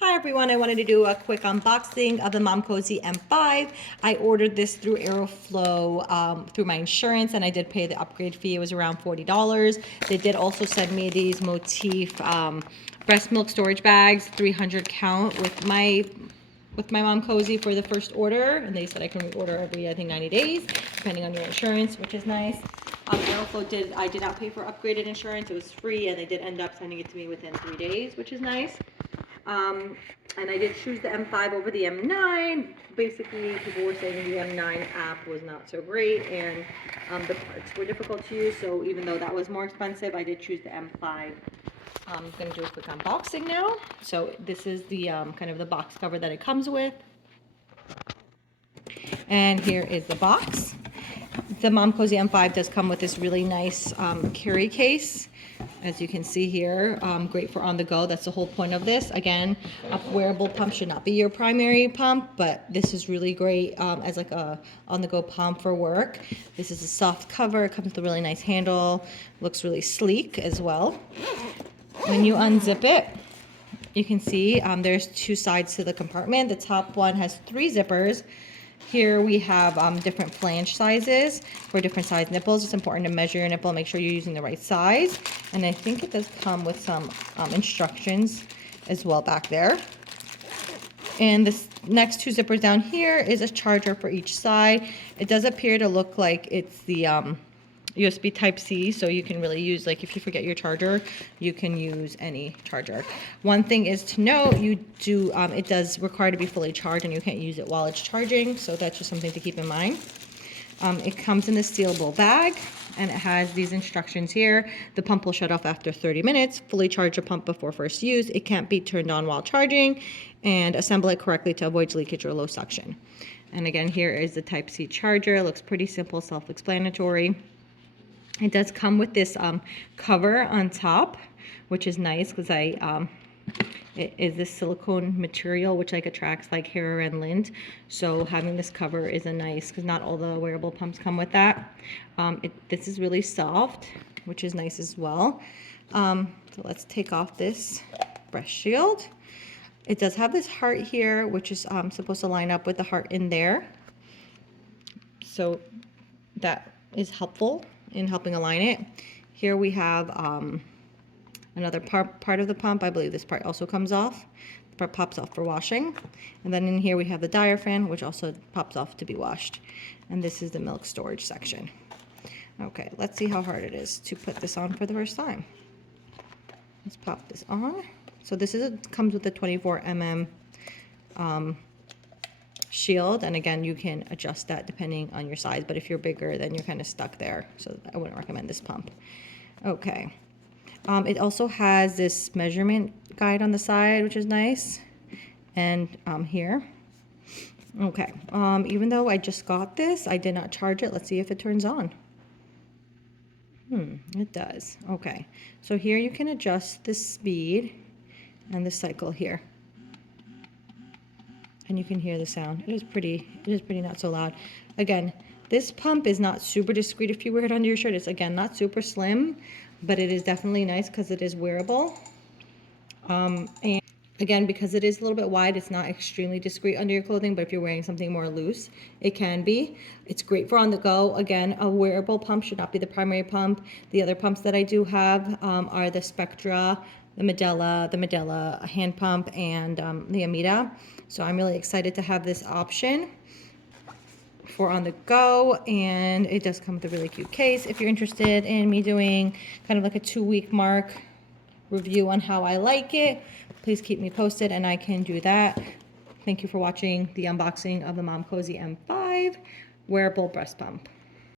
Hi everyone, I wanted to do a quick unboxing of the Momcozy M5. I ordered this through Aeroflow through my insurance, and I did pay the upgrade fee. It was around $40. They did also send me these motif breast milk storage bags, 300 count with my Momcozy for the first order, and they said I can reorder every, I think, 90 days, depending on your insurance, which is nice. Aeroflow I did not pay for upgraded insurance. It was free, and they did end up sending it to me within 3 days, which is nice. And I did choose the M5 over the M9. Basically, people were saying the M9 app was not so great, and the parts were difficult to use. So even though that was more expensive, I did choose the M5. I'm going to do a quick unboxing now. So this is the kind of the box cover that it comes with. And here is the box. The Momcozy M5 does come with this really nice carry case. As you can see here, great for on the go. That's the whole point of this. Again, a wearable pump should not be your primary pump, but this is really great as like a on the go pump for work. This is a soft cover. It comes with a really nice handle. Looks really sleek as well. When you unzip it, you can see there's two sides to the compartment. The top one has 3 zippers. Here we have different flange sizes for different size nipples. It's important to measure your nipple and make sure you're using the right size. And I think it does come with some instructions as well back there. And this next 2 zippers down here is a charger for each side. It does appear to look like it's the USB Type-C, so you can really use, like, if you forget your charger, you can use any charger. One thing is to note, it does require to be fully charged, and you can't use it while it's charging, so that's just something to keep in mind. It comes in a sealable bag, and it has these instructions here. The pump will shut off after 30 minutes. Fully charge your pump before first use. It can't be turned on while charging, and assemble it correctly to avoid leakage or low suction. And again, here is the Type-C charger. It looks pretty simple, self-explanatory. It does come with this cover on top, which is nice because it is this silicone material which like attracts like hair and lint. So having this cover is a nice, because not all the wearable pumps come with that. This is really soft, which is nice as well. So let's take off this breast shield. It does have this heart here, which is supposed to line up with the heart in there. So that is helpful in helping align it. Here we have another part of the pump. I believe this part also comes off. The part pops off for washing. And then in here we have the diaphragm, which also pops off to be washed. And this is the milk storage section. Okay, let's see how hard it is to put this on for the first time. Let's pop this on. So this comes with a 24 mm shield, and again, you can adjust that depending on your size, but if you're bigger, then you're kind of stuck there, so I wouldn't recommend this pump. Okay, it also has this measurement guide on the side, which is nice, and here. Okay, even though I just got this, I did not charge it. Let's see if it turns on. It does. Okay, so here you can adjust the speed and the cycle here. And you can hear the sound. It is pretty not so loud. Again, this pump is not super discreet if you wear it under your shirt. It's, again, not super slim, but it is definitely nice because it is wearable. And again, because it is a little bit wide, it's not extremely discreet under your clothing, but if you're wearing something more loose, it can be. It's great for on the go. Again, a wearable pump should not be the primary pump. The other pumps that I do have are the Spectra, the Medela hand pump, and the Amida. So I'm really excited to have this option for on the go, and it does come with a really cute case. If you're interested in me doing kind of like a 2-week mark review on how I like it, please keep me posted and I can do that. Thank you for watching the unboxing of the Momcozy M5 wearable breast pump.